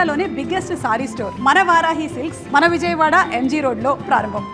ఇండియాలోనే biggest sorry store మన Varahi silks మన విజయవాడ ఎంజీ రోడ్లో ప్రారంభం.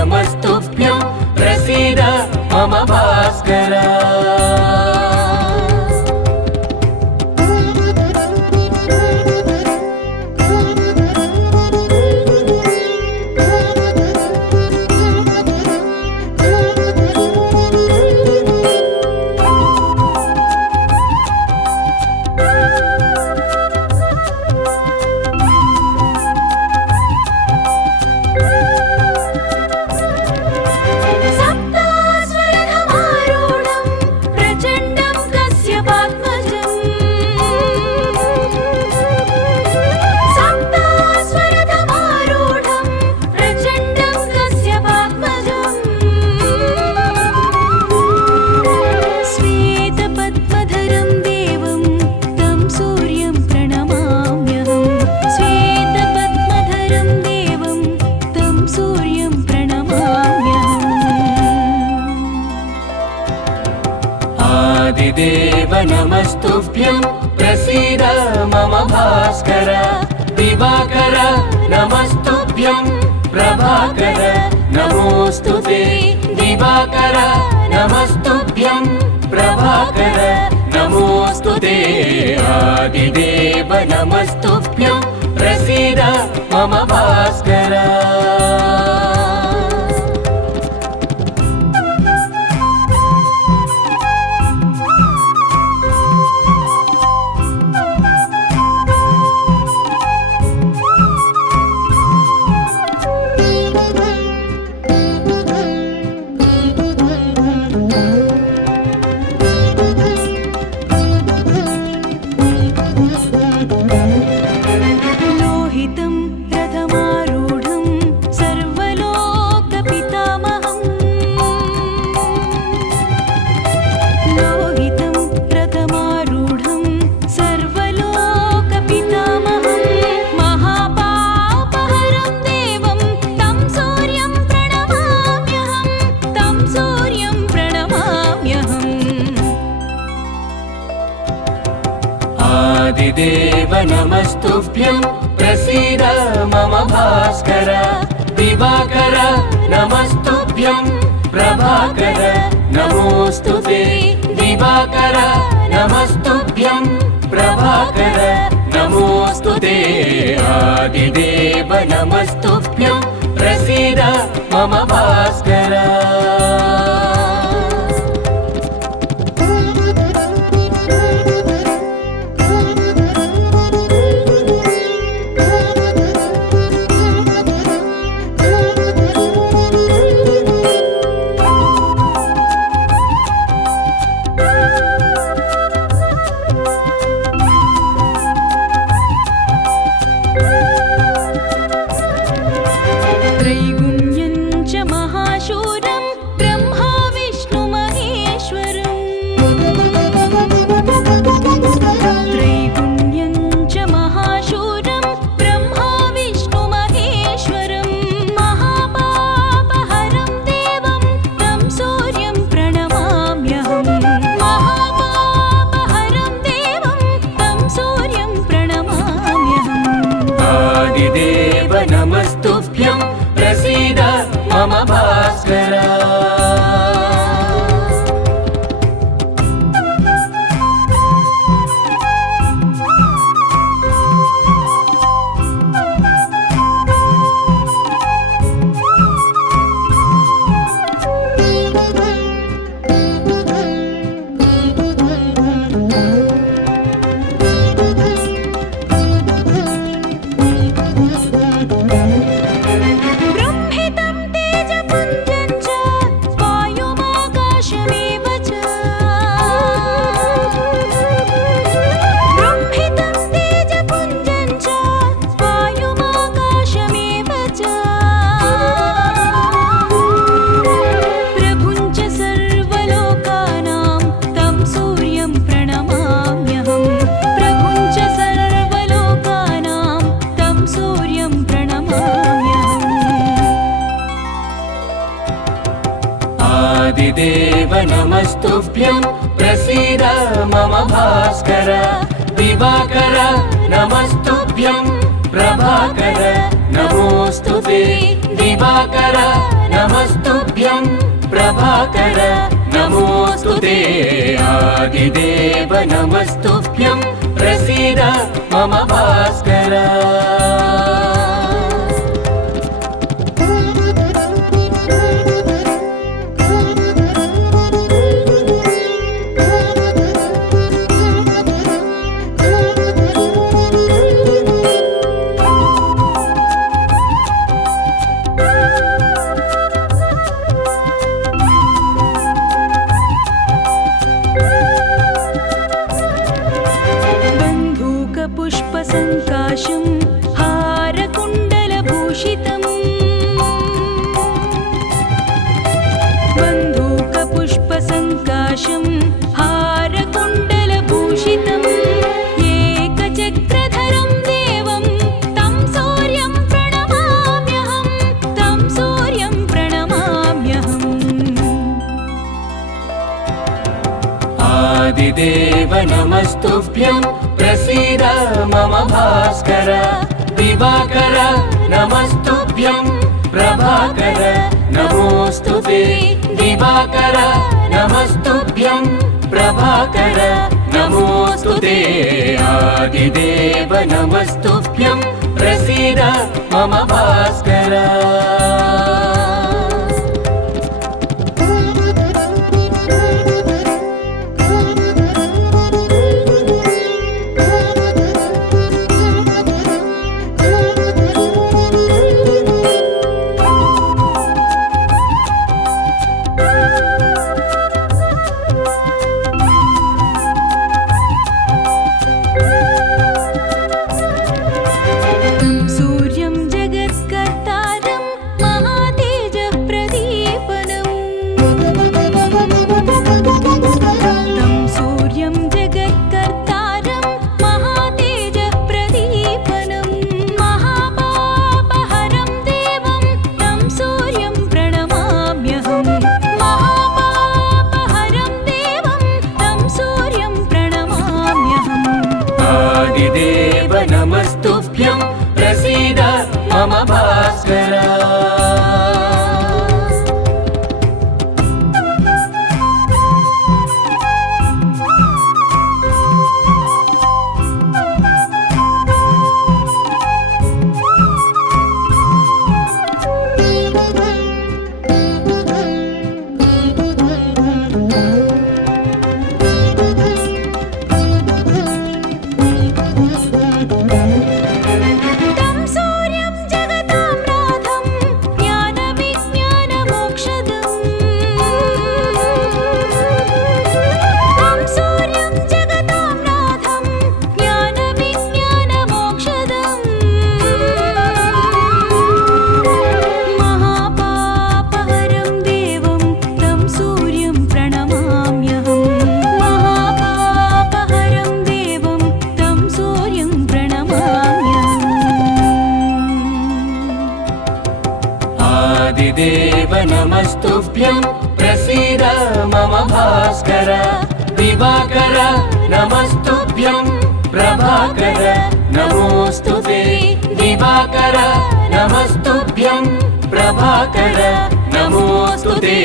नमस्तुभ्यं प्रसीद मम भास्कर. आदिदेव नमस्तुभ्यं प्रसीद मम भास्कर. दिवाकर नमस्तुभ्यं प्रभाकर नमोस्तुते. दिवाकर नमस्तुभ्यं प्रभाकर नमोस्तुते. आदिदेव नमस्तुभ्यं प्रसीद मम भास्कर. आदिदेव नमस्तुभ्यं प्रसीद मम भास्कर. दिवाकर नमस्तुभ्यं प्रभाकर नमोस्तुते. दिवाकर नमस्तुभ्यं प्रभाकर नमोस्तुते. आदिदेव नमस्तुभ्यं प्रसीद मम भास्कर. नमस्तुभ्यं प्रसीद मम भास्कर दिवाकर नमस्तुभ्यं प्रभाकर नमोऽस्तुते दिवाकर नमस्तुभ्यं प्रभाकर नमोऽस्तुते आदिदेव नमस्तुभ्यं प्रसीद मम भास्कर पुष्पसङ्काशं हारकुण्डलभूषितम् बन्धूकपुष्पसङ्काशं हारकुण्डलभूषितम् एकचक्रधरं देवं तं सूर्यं प्रणमाम्यहं तं सूर्यं प्रणमाम्यहम् आदिदेव नमस्तुभ्यं प्रसीद मम भास्कर दिवाकर नमस्तुभ्यं प्रभाकर नमोऽस्तुते दिवाकर नमस्तुभ्यं प्रभाकर नमोऽस्तुते आदिदेव नमस्तुभ्यं प्रसीद मम भास्कर नमस्तुभ्यं प्रसीद मम भास्कर आदिदेव नमस्तुभ्यं प्रसीद मम भास्कर दिवाकर नमस्तुभ्यं प्रभाकर नमोऽस्तुते दिवाकर नमस्तुभ्यं प्रभाकर नमोऽस्तुते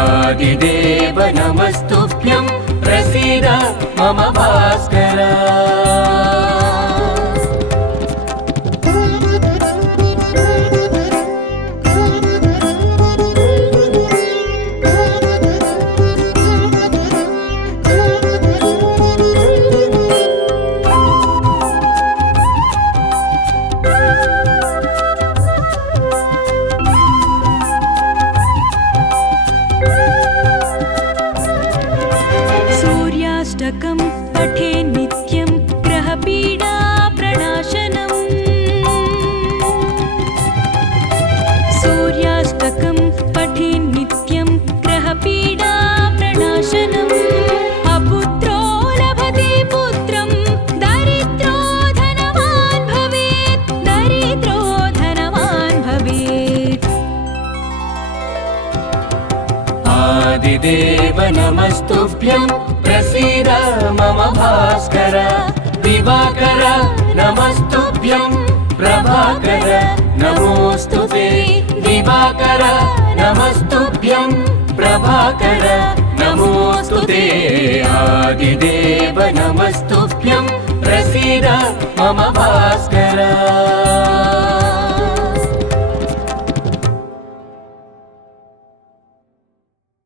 आदिदेव नमस्तुभ्यं प्रसीद मम भास्कर सूर्याष्टकं पठे नित्यं ग्रहपीडा प्रणाशनम् सूर्याष्टकं पठे नित्यं ग्रहपीडा प्रणाशनम् अपुत्रो लभते पुत्रं दरिद्रो धनवान् भवेत् दरिद्रो धनवान् भवेत् आदिदेव नमस्तुभ्यं नमस्तुभ्यं प्रसीद मम भास्कर दिवाकर नमस्तुभ्यं प्रभाकर नमोऽस्तुते दिवाकर नमस्तुभ्यं प्रभाकर नमोऽस्तुते आदिदेव नमस्तुभ्यं प्रसीद मम भास्कर